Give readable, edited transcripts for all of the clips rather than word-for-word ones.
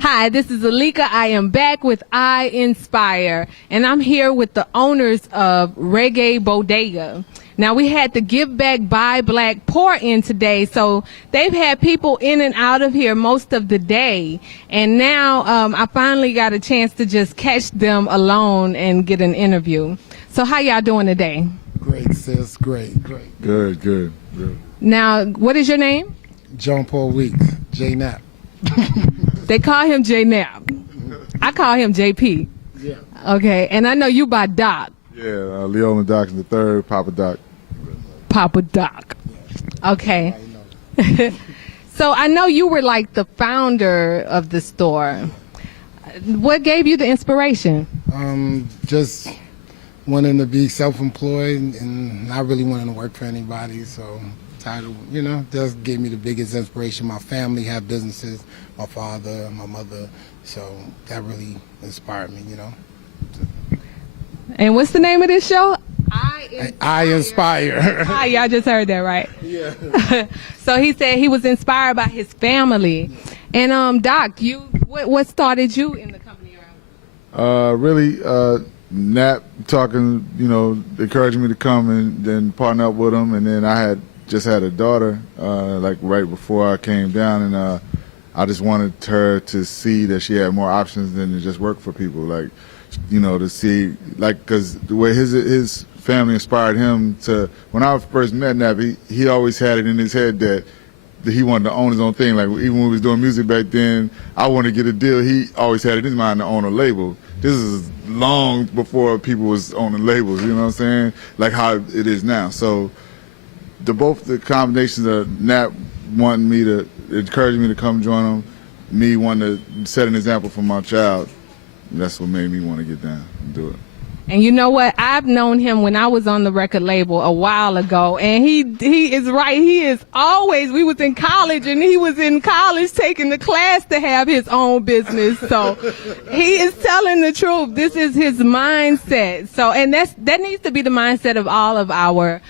Hi, this is Alika. I am back with Iinspire, and I'm here with the owners of Reggae Bodega. Now, we had the Give Back Buy Black pour in today, so they've had people in and out of here most of the day. And now I finally got a chance to just catch them alone and get an interview. So how y'all doing today? Great, sis. Great. Good. Now, what is your name? John Paul Weeks, J Nap. They call him J Nap. I call him JP. Yeah. Okay, and I know you by Doc. Yeah, Leola Doc the third, Papa Doc. Papa Doc. Okay. So I know you were like the founder of the store. What gave you the inspiration? Just wanting to be self-employed and not really wanting to work for anybody. So tired of, just gave me the biggest inspiration. My family have businesses, my father, my mother. So that really inspired me, And what's the name of this show? Iinspire. Hi, y'all just heard that, right? Yeah. So he said he was inspired by his family. And Doc, what started you in the company? Really, Nat talking, encouraging me to come and then partner up with him. And then I had just had a daughter, like right before I came down, and I just wanted her to see that she had more options than to just work for people, like, to see, like, because the way his family inspired him to, when I first met Nat, he always had it in his head that he wanted to own his own thing. Like, even when we was doing music back then, I wanted to get a deal. He always had it in his mind to own a label. This is long before people was owning labels, you know what I'm saying? Like how it is now. So both the combinations of Nat wanting me to, encouraging me to come join him, me wanting to set an example for my child, that's what made me want to get down and do it. And you know what? I've known him when I was on the record label a while ago, and he is right. He is always, we was in college, and he was in college taking the class to have his own business. So he is telling the truth. This is his mindset. So, and that needs to be the mindset of all of our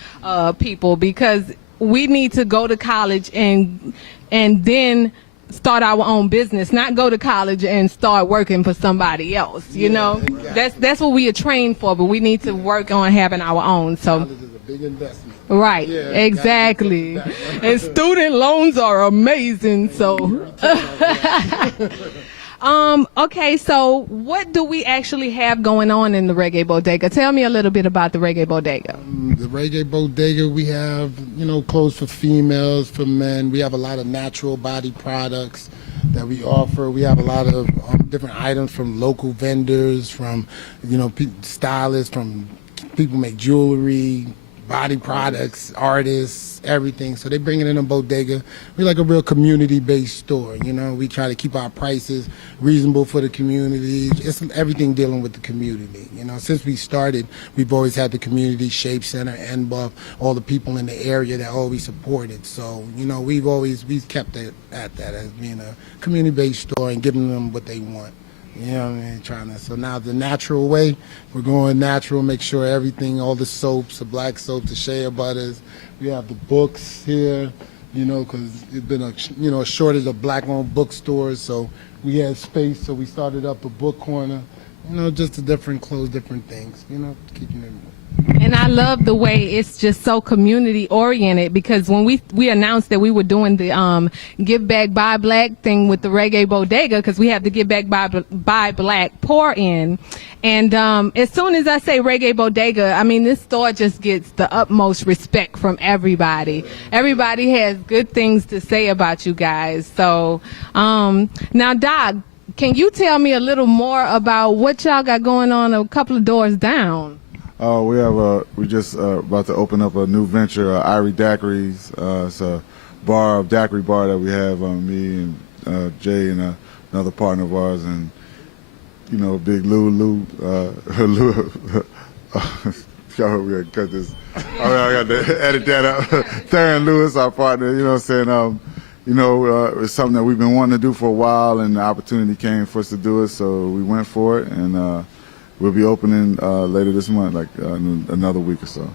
people, because we need to go to college and then start our own business, not go to college and start working for somebody else. Exactly. That's what we are trained for, but we need to work on having our own. So College is a big investment. Right, Yeah, exactly. And student loans are amazing. So okay, so what do we actually have going on in the Reggae Bodega? Tell me a little bit about the Reggae Bodega. The Reggae Bodega, we have, clothes for females, for men. We have a lot of natural body products that we offer. We have a lot of different items from local vendors, from, stylists, from people make jewelry, body products, artists, everything. So they bring it in a bodega. We're like a real community-based store, We try to keep our prices reasonable for the community. It's everything dealing with the community, Since we started, we've always had the community, Shape Center, NBUF, all the people in the area that always supported. So, we've kept it at that as being a community-based store and giving them what they want. So now the natural way, we're going natural, make sure everything, all the soaps, the black soaps, the shea butters. We have the books here, because it's been a shortage of black-owned bookstores, so we had space, so we started up a book corner, just the different clothes, different things, keeping it. And I love the way it's just so community oriented, because when we announced that we were doing the Give Back Buy Black thing with the Reggae Bodega, because we have the Give Back Buy Black pour in, and as soon as I say Reggae Bodega, I mean, this store just gets the utmost respect from everybody. Everybody has good things to say about you guys. So now, Doc, can you tell me a little more about what y'all got going on a couple of doors down? We just about to open up a new venture, Irie Daiquiris. It's a daiquiri bar that we have, me and Jay and another partner of ours, and Big Lou. Y'all, we gotta cut this. I got to edit that out. Theron Lewis, our partner. It's something that we've been wanting to do for a while, and the opportunity came for us to do it, so we went for it, and we'll be opening later this month, like another week or so.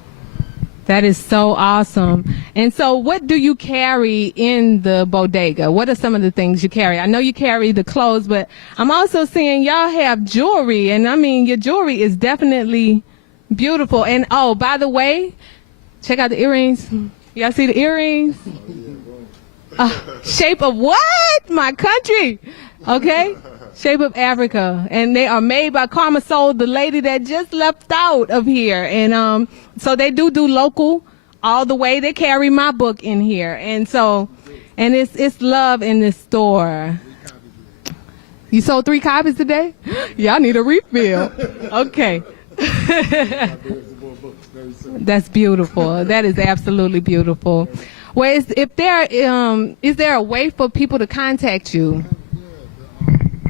That is so awesome. And so what do you carry in the bodega? What are some of the things you carry? I know you carry the clothes, but I'm also seeing y'all have jewelry. And I mean, your jewelry is definitely beautiful. And oh, by the way, check out the earrings. Y'all see the earrings? Shape of what? My country. Okay. Shape of Africa, and they are made by Karma Soul, the lady that just left out of here. And so they do local all the way. They carry my book in here, and so, and it's love in this store. You sold 3 copies today? Y'all need a refill. Okay. That's beautiful. That is absolutely beautiful. Well, is there a way for people to contact you?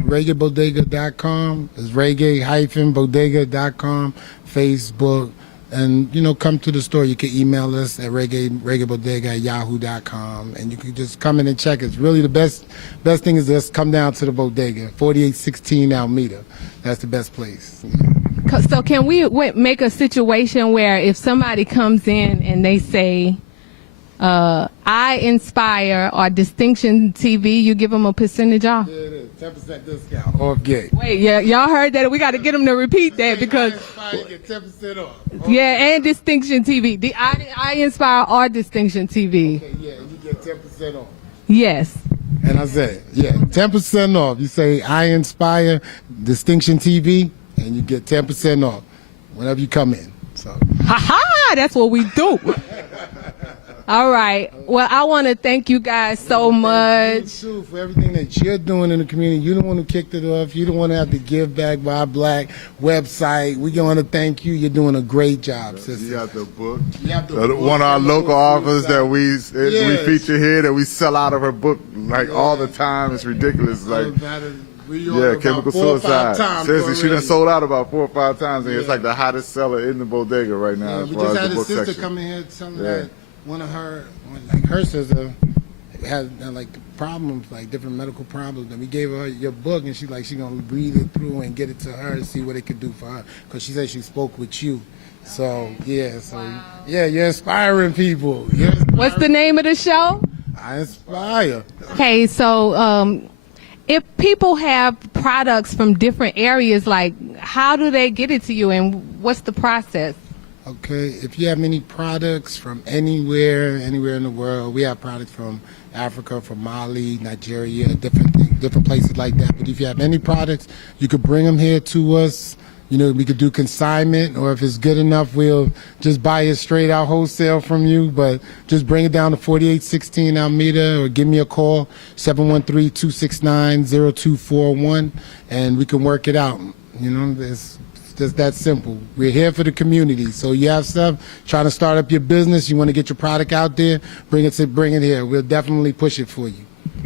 ReggaeBodega.com is reggae-bodega.com, Facebook, and come to the store. You can email us at reggaebodega@yahoo.com, and you can just come in and check. It's really the best thing is just come down to the bodega, 4816 Alameda. That's the best place. So can we make a situation where if somebody comes in and they say, Iinspire or Distinction TV, you give them a percentage off? Yeah, it is. 10% discount off gate. Wait, yeah, y'all heard that? We got to get them to repeat that because... Iinspire, you get 10% off. Yeah, and Distinction TV. The Iinspire or Distinction TV. Okay, yeah, you get 10% off. Yes. And I said, yeah, 10% off. You say Iinspire, Distinction TV, and you get 10% off whenever you come in. So. Ha-ha! That's what we do. All right. Well, I want to thank you guys so much. You for everything that you're doing in the community. You're the one who kicked it off. You're the one who have to give back by Black website. We want to thank you. You're doing a great job, sister. You got the book. You have the book. One of our local authors that we Yes. feature here, that we sell out of her book like all the time. It's ridiculous. Like. Yeah, Chemical Suicide. Seriously, she done sold out about 4 or 5 times, and it's like the hottest seller in the bodega right now. Yeah, as we far just as had the a book sister section. come in here telling that one of her sister had like problems, like different medical problems, and we gave her your book, and she gonna read it through and get it to her and see what it could do for her, because she said she spoke with you. So yeah, you're inspiring people. What's the name of the show? Iinspire. Okay, so if people have products from different areas, like how do they get it to you, and what's the process? Okay, if you have any products from anywhere in the world, we have products from Africa, from Mali, Nigeria, different places like that. But if you have any products, you could bring them here to us. We could do consignment, or if it's good enough, we'll just buy it straight out wholesale from you. But just bring it down to 4816 Alameda, or give me a call, 713-269-0241, and we can work it out. It's just that simple. We're here for the community. So you have stuff, trying to start up your business, you want to get your product out there, bring it here. We'll definitely push it for you.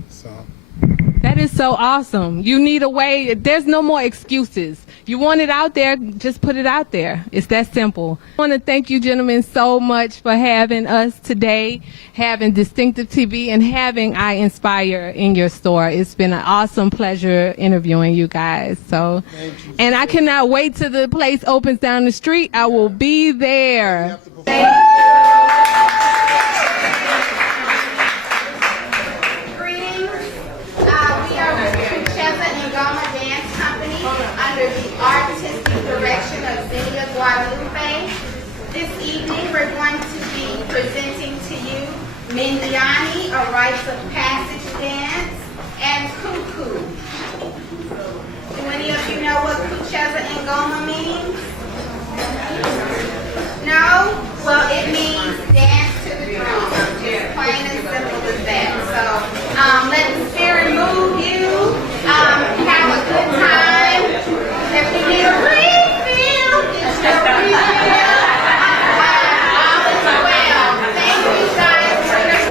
So. That is so awesome. You need a way. There's no more excuses. You want it out there, just put it out there. It's that simple. I want to thank you gentlemen so much for having us today, having Distinctive TV, and having Iinspire in your store. It's been an awesome pleasure interviewing you guys. So, and I cannot wait till the place opens down the street. I will be there. Under the artistic direction of Zenia Guadalupe. This evening we're going to be presenting to you Mindiani, a rites of passage dance, and Cuckoo. Do any of you know what Kucheza Ngoma means? No? Well, it means dance to the drum. Just plain and simple as that. So let the spirit move you. Have a good time. If you need a refill, get your refill. All is well. Thank you guys for your...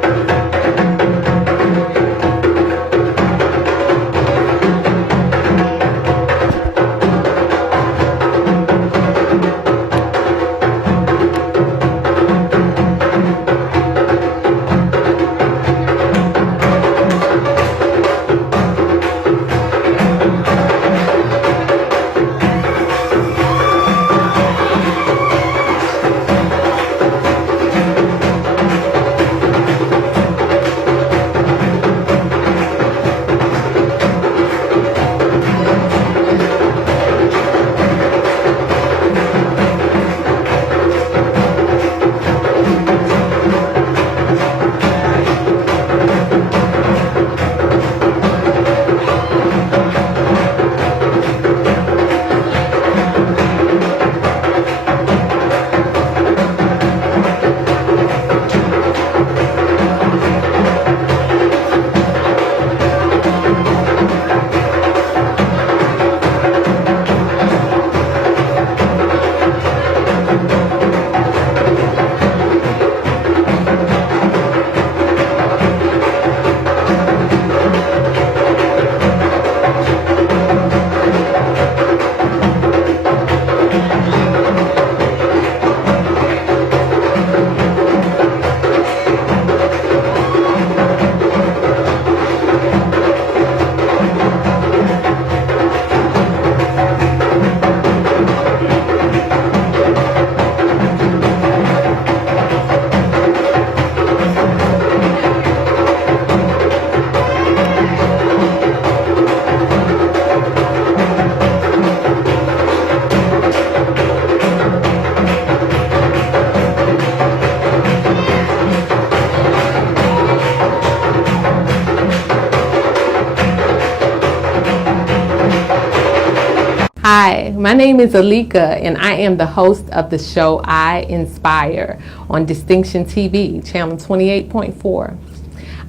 Hi, my name is Alika, and I am the host of the show Iinspire on Distinction TV, channel 28.4.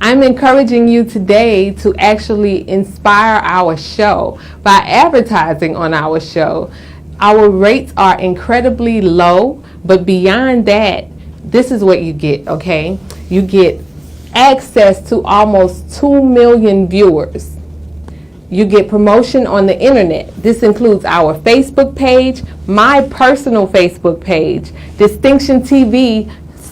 I'm encouraging you today to actually inspire our show by advertising on our show. Our rates are incredibly low, but beyond that, this is what you get, okay? You get access to almost 2 million viewers. You get promotion on the internet. This includes our Facebook page, my personal Facebook page, Distinction TV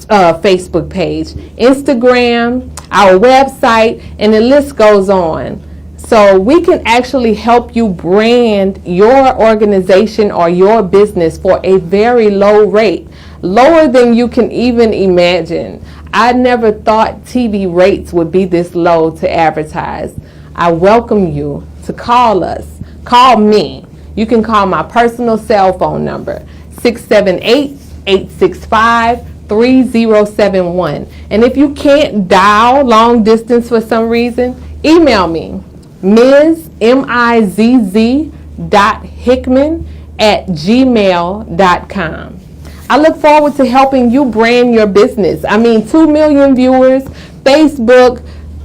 Facebook page, Instagram, our website, and the list goes on. So we can actually help you brand your organization or your business for a very low rate, lower than you can even imagine. I never thought TV rates would be this low to advertise. I welcome you to call us. Call me. You can call my personal cell phone number, 678-865-3071. And if you can't dial long distance for some reason, email me, mizz.hickman@gmail.com. I look forward to helping you brand your business. 2 million viewers, Facebook,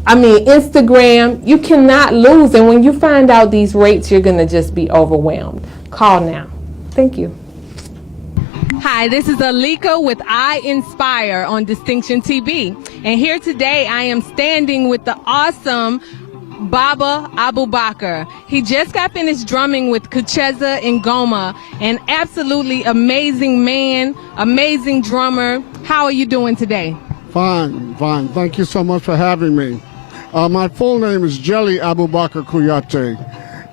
Instagram, you cannot lose. And when you find out these rates, you're going to just be overwhelmed. Call now. Thank you. Hi, this is Alika with Iinspire on Distinction TV. And here today I am standing with the awesome Baba Abubakar. He just got finished drumming with Kucheza Ngoma, an absolutely amazing man, amazing drummer. How are you doing today? Fine. Thank you so much for having me. My full name is Jelly Abubakar Kuyate,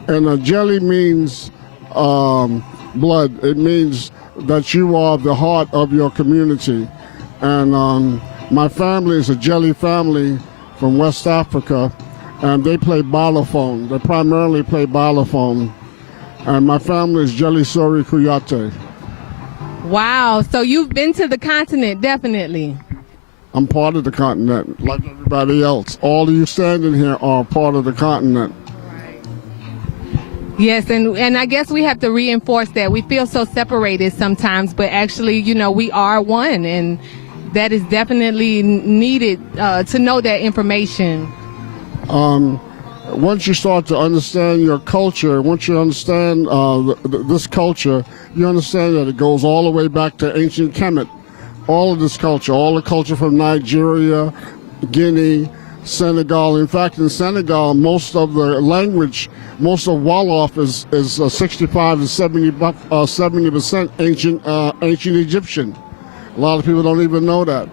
and jelly means blood. It means that you are the heart of your community. And my family is a Jelly family from West Africa, and they play balafon. They primarily play balafon. And my family is Jelly Sori Kuyate. Wow, so you've been to the continent, definitely. I'm part of the continent, like everybody else. All of you standing here are part of the continent. Yes, and I guess we have to reinforce that. We feel so separated sometimes, but actually, we are one, and that is definitely needed to know that information. Once you start to understand your culture, once you understand this culture, you understand that it goes all the way back to ancient Kemet. All of this culture, all the culture from Nigeria, Guinea, Senegal. In fact, in Senegal, most of the language, most of Wolof is 65 to 70% ancient Egyptian. A lot of people don't even know that.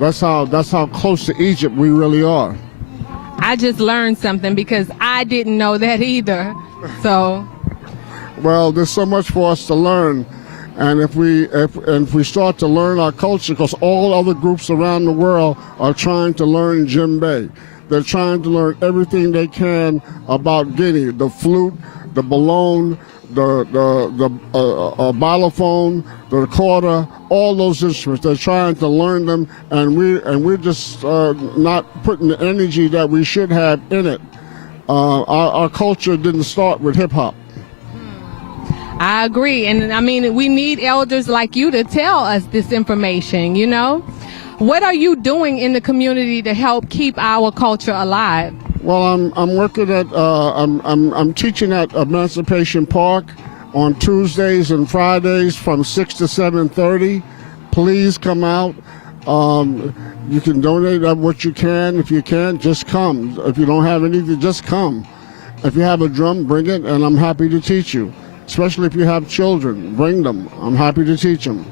That's how close to Egypt we really are. I just learned something because I didn't know that either. So, well, there's so much for us to learn. And if we start to learn our culture, because all other groups around the world are trying to learn djembe. They're trying to learn everything they can about Guinea, the flute, the ballon, the balafon, the recorder, all those instruments. They're trying to learn them, and we're just not putting the energy that we should have in it. Our culture didn't start with hip hop. I agree. And we need elders like you to tell us this information, What are you doing in the community to help keep our culture alive? Well, I'm working at I'm teaching at Emancipation Park on Tuesdays and Fridays from 6 to 7:30. Please come out. You can donate what you can. If you can't, just come. If you don't have anything, just come. If you have a drum, bring it, and I'm happy to teach you. Especially if you have children, bring them. I'm happy to teach them.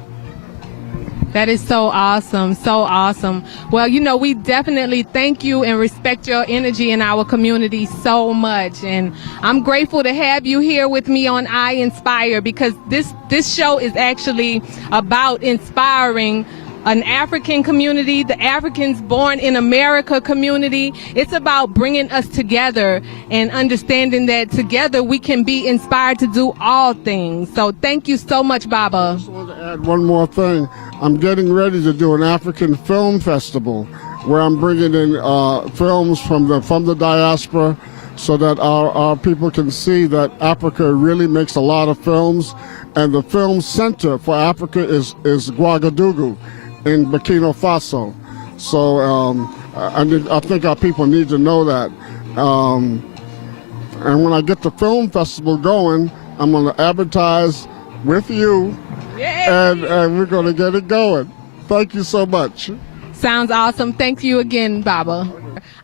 That is so awesome, so awesome. Well, we definitely thank you and respect your energy in our community so much. And I'm grateful to have you here with me on Iinspire, because this show is actually about inspiring an African community, the Africans born in America community. It's about bringing us together and understanding that together we can be inspired to do all things. So thank you so much, Baba. I just want to add one more thing. I'm getting ready to do an African film festival where I'm bringing in films from the diaspora, so that our people can see that Africa really makes a lot of films. And the film center for Africa is Ouagadougou in Burkina Faso. So I think our people need to know that. And when I get the film festival going, I'm going to advertise with you, and we're going to get it going. Thank you so much. Sounds awesome. Thank you again, Baba.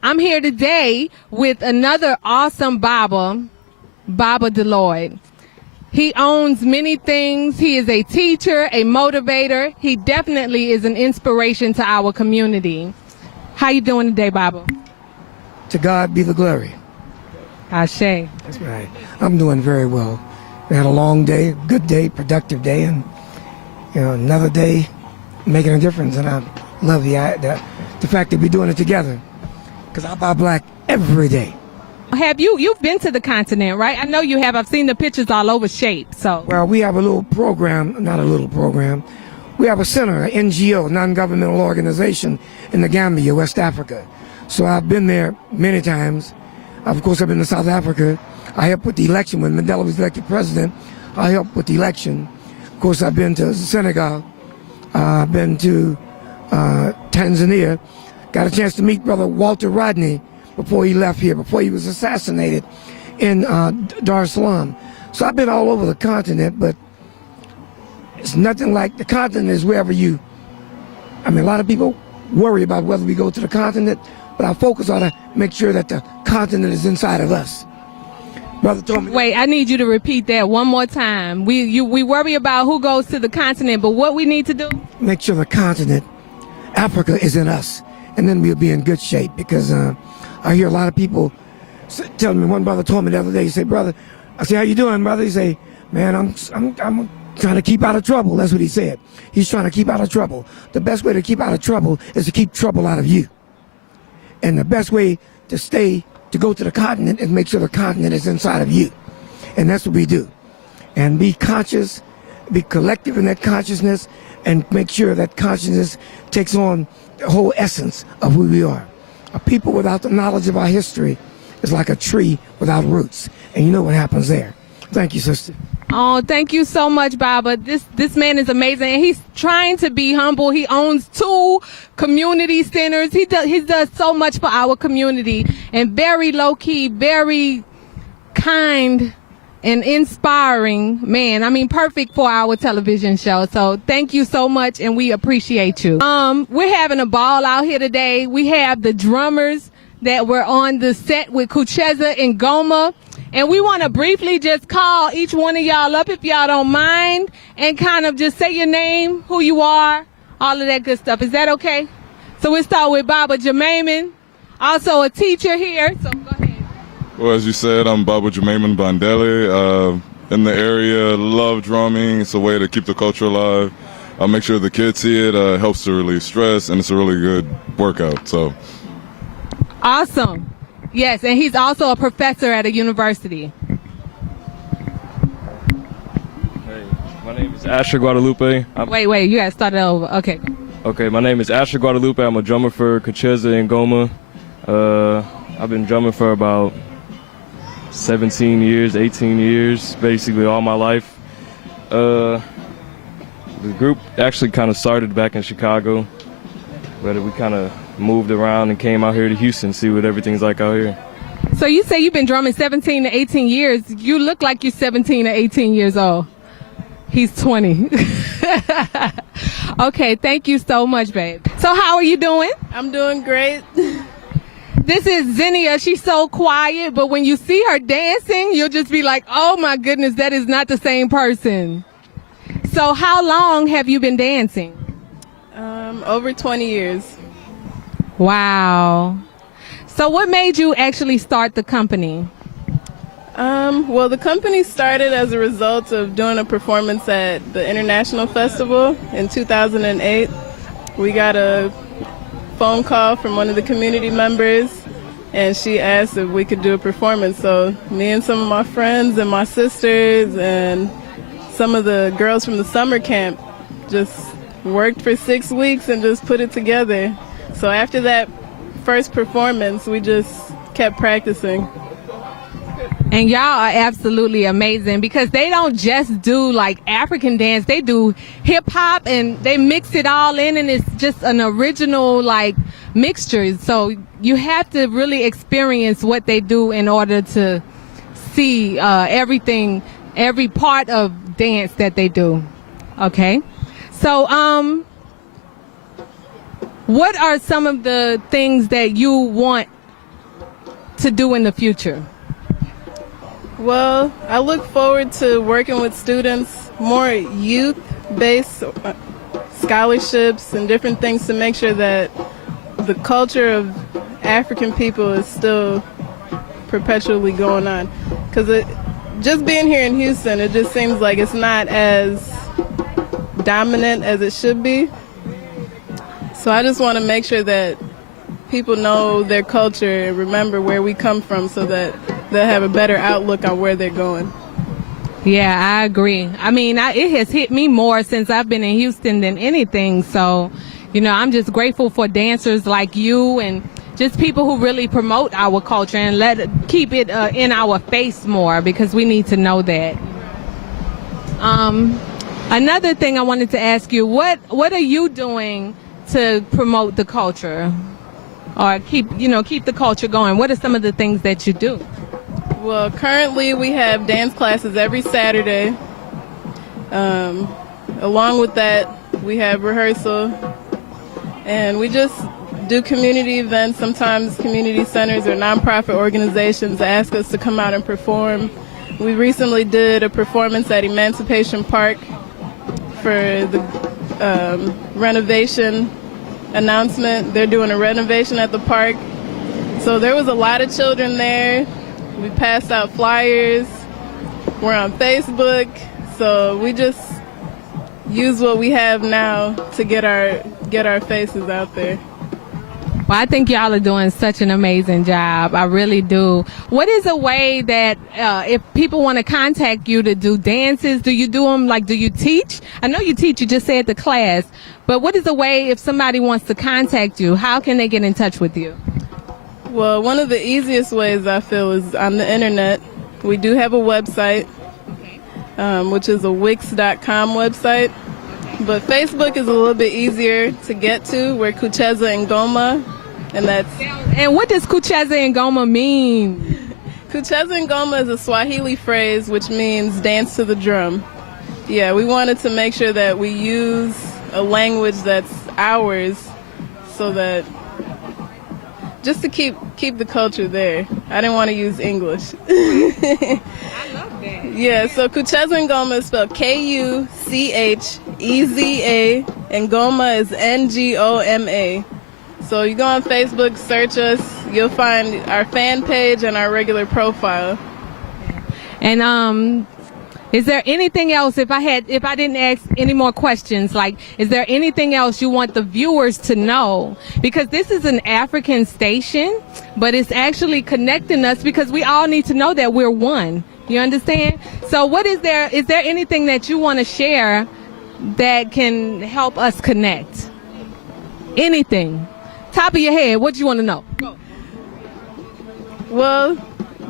I'm here today with another awesome Baba, Baba Deloyd. He owns many things. He is a teacher, a motivator. He definitely is an inspiration to our community. How you doing today, Baba? To God be the glory. Ashe. That's right. I'm doing very well. We had a long day, good day, productive day, and another day making a difference. And I love the fact that we're doing it together, because I buy black every day. Have you've been to the continent, right? I know you have. I've seen the pictures all over Shape. So Well, we have a little program, not a little program. We have a center, an NGO, non-governmental organization in the Gambia, West Africa. So I've been there many times. Of course, I've been to South Africa. I helped with the election when Mandela was elected president. I helped with the election. Of course, I've been to Senegal. I've been to Tanzania. Got a chance to meet Brother Walter Rodney before he left here, before he was assassinated in Dar es Salaam. So I've been all over the continent, but it's nothing like the continent is wherever you. I mean, a lot of people worry about whether we go to the continent, but our focus ought to make sure that the continent is inside of us. Brother told me. Wait, I need you to repeat that one more time. We worry about who goes to the continent, but what we need to do? Make sure the continent, Africa, is in us, and then we'll be in good shape. Because I hear a lot of people tell me. One brother told me the other day. He said, "Brother," I said, "How you doing, brother?" He said, "Man, I'm trying to keep out of trouble." That's what he said. He's trying to keep out of trouble. The best way to keep out of trouble is to keep trouble out of you. And the best way to go to the continent is make sure the continent is inside of you. And that's what we do. And be conscious, be collective in that consciousness, and make sure that consciousness takes on the whole essence of who we are. A people without the knowledge of our history is like a tree without roots. And you know what happens there. Thank you, sister. Oh, thank you so much, Baba. This man is amazing, and he's trying to be humble. He owns 2 community centers. He does so much for our community, and very low key, very kind and inspiring man. I mean, perfect for our television show. So thank you so much, and we appreciate you. We're having a ball out here today. We have the drummers that were on the set with Kucheza and Goma. And we want to briefly just call each one of y'all up, if y'all don't mind, and kind of just say your name, who you are, all of that good stuff. Is that okay? So we'll start with Baba Jamaiman, also a teacher here. So go ahead. Well, as you said, I'm Baba Jamaiman Bandele. In the area, love drumming. It's a way to keep the culture alive. I'll make sure the kids see it. Helps to relieve stress, and it's a really good workout. So awesome. Yes, and he's also a professor at a university. Hey, my name is Asher Guadalupe. Wait, you gotta start it over. Okay. Okay, my name is Asher Guadalupe. I'm a drummer for Kucheza and Goma. I've been drumming for about 17 years, 18 years, basically all my life. The group actually kind of started back in Chicago, but we kind of moved around and came out here to Houston, see what everything's like out here. So you say you've been drumming 17 to 18 years. You look like you're 17 to 18 years old. He's 20. Okay, thank you so much, babe. So how are you doing? I'm doing great. This is Zinnia. She's so quiet, but when you see her dancing, you'll just be like, oh my goodness, that is not the same person. So how long have you been dancing? Over 20 years. Wow. So what made you actually start the company? Well, the company started as a result of doing a performance at the International Festival in 2008. We got a phone call from one of the community members, and she asked if we could do a performance. So me and some of my friends and my sisters and some of the girls from the summer camp just worked for 6 weeks and just put it together. So after that first performance, we just kept practicing. And y'all are absolutely amazing because they don't just do like African dance, they do hip hop and they mix it all in and it's just an original like mixture. So you have to really experience what they do in order to see everything, every part of dance that they do. Okay. So what are some of the things that you want to do in the future? Well, I look forward to working with students, more youth-based scholarships and different things to make sure that the culture of African people is still perpetually going on. Because just being here in Houston, it just seems like it's not as dominant as it should be. So I just want to make sure that people know their culture and remember where we come from so that they'll have a better outlook on where they're going. Yeah, I agree. I mean, it has hit me more since I've been in Houston than anything. So, you know, I'm just grateful for dancers like you and just people who really promote our culture and keep it in our face more because we need to know that. Another thing I wanted to ask you, what are you doing to promote the culture or keep the culture going? What are some of the things that you do? Well, currently we have dance classes every Saturday. Along with that, we have rehearsal, and we just do community events. Sometimes community centers or nonprofit organizations ask us to come out and perform. We recently did a performance at Emancipation Park for the renovation announcement. They're doing a renovation at the park. So there was a lot of children there. We passed out flyers. We're on Facebook. So we just use what we have now to get our faces out there. Well, I think y'all are doing such an amazing job. I really do. What is a way that if people want to contact you to do dances, do you do them, like, do you teach? I know you teach, you just said the class, but what is a way if somebody wants to contact you, how can they get in touch with you? Well, one of the easiest ways I feel is on the internet. We do have a website, which is a Wix.com website. But Facebook is a little bit easier to get to. We're Kucheza Ngoma, and that's... And what does Kucheza Ngoma mean? Kucheza Ngoma is a Swahili phrase which means dance to the drum. Yeah, we wanted to make sure that we use a language that's ours so that... just to keep the culture there. I didn't want to use English. I love that. Yeah, so Kucheza Ngoma is spelled Kucheza, and Ngoma is Ngoma. So you go on Facebook, search us, you'll find our fan page and our regular profile. And is there anything else, if I didn't ask any more questions, like, is there anything else you want the viewers to know? Because this is an African station, but it's actually connecting us because we all need to know that we're one. You understand? So is there anything that you want to share that can help us connect? Anything? Top of your head, what do you want to know? Go. Well,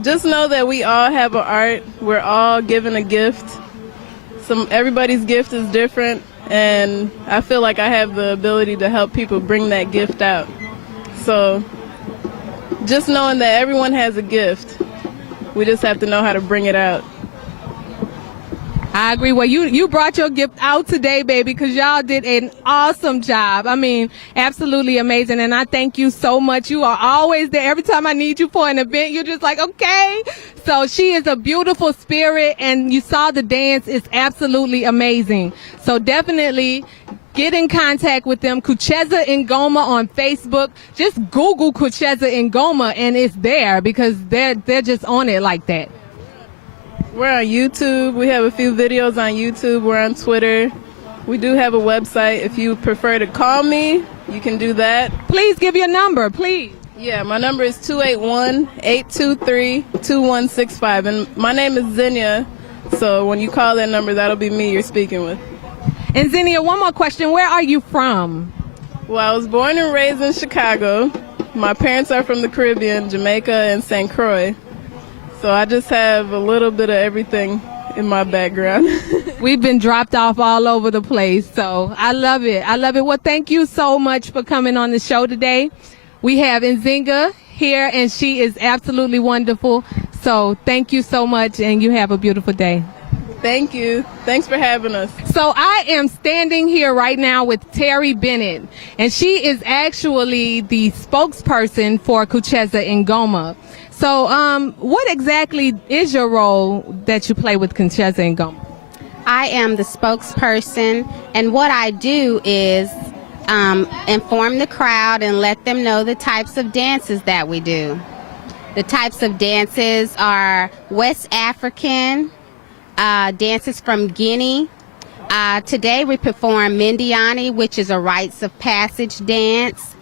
just know that we all have an art. We're all given a gift. Everybody's gift is different, and I feel like I have the ability to help people bring that gift out. So just knowing that everyone has a gift, we just have to know how to bring it out. I agree. Well, you brought your gift out today, baby, because y'all did an awesome job. I mean, absolutely amazing. And I thank you so much. You are always there. Every time I need you for an event, you're just like, okay. So she is a beautiful spirit, and you saw the dance. It's absolutely amazing. So definitely get in contact with them. Kucheza Ngoma on Facebook. Just Google Kucheza Ngoma, and it's there because they're just on it like that. We're on YouTube. We have a few videos on YouTube. We're on Twitter. We do have a website. If you prefer to call me, you can do that. Please give your number, please. Yeah, my number is 281-823-2165. And my name is Xenia. So when you call that number, that'll be me you're speaking with. And Xenia, one more question. Where are you from? Well, I was born and raised in Chicago. My parents are from the Caribbean, Jamaica and St. Croix. So I just have a little bit of everything in my background. We've been dropped off all over the place, so I love it. I love it. Well, thank you so much for coming on the show today. We have Nzinga here, and she is absolutely wonderful. So thank you so much, and you have a beautiful day. Thank you. Thanks for having us. So I am standing here right now with Terry Bennett, and she is actually the spokesperson for Kucheza Ngoma. So what exactly is your role that you play with Kucheza Ngoma? I am the spokesperson, and what I do is inform the crowd and let them know the types of dances that we do. The types of dances are West African, dances from Guinea. Today we perform Mindiani, which is a rites of passage dance.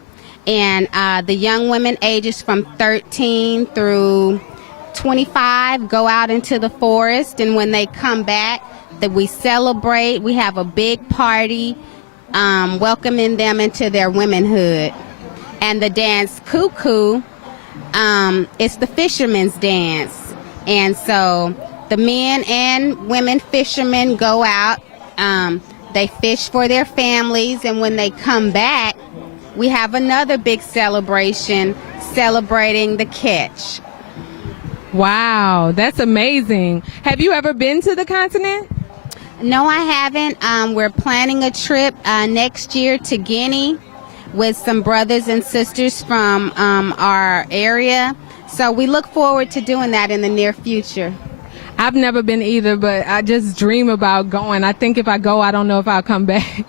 And the young women ages from 13 through 25 go out into the forest, and when they come back, that we celebrate. We have a big party welcoming them into their womanhood. And the dance Cuckoo, it's the fisherman's dance. And so the men and women fishermen go out, they fish for their families, and when they come back, we have another big celebration celebrating the catch. Wow, that's amazing. Have you ever been to the continent? No, I haven't. We're planning a trip next year to Guinea with some brothers and sisters from our area. So we look forward to doing that in the near future. I've never been either, but I just dream about going. I think if I go, I don't know if I'll come back.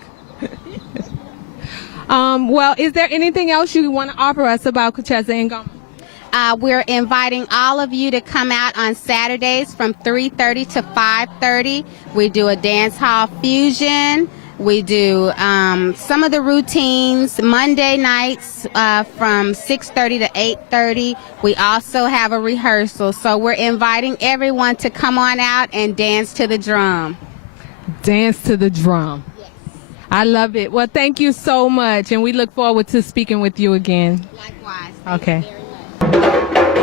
Well, is there anything else you want to offer us about Kucheza Ngoma? We're inviting all of you to come out on Saturdays from 3:30 to 5:30. We do a dance hall fusion. We do some of the routines Monday nights from 6:30 to 8:30. We also have a rehearsal. So we're inviting everyone to come on out and dance to the drum. Dance to the drum. Yes. I love it. Well, thank you so much, and we look forward to speaking with you again. Likewise. Okay. Thank you very much.